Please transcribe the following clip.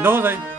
No Nothing.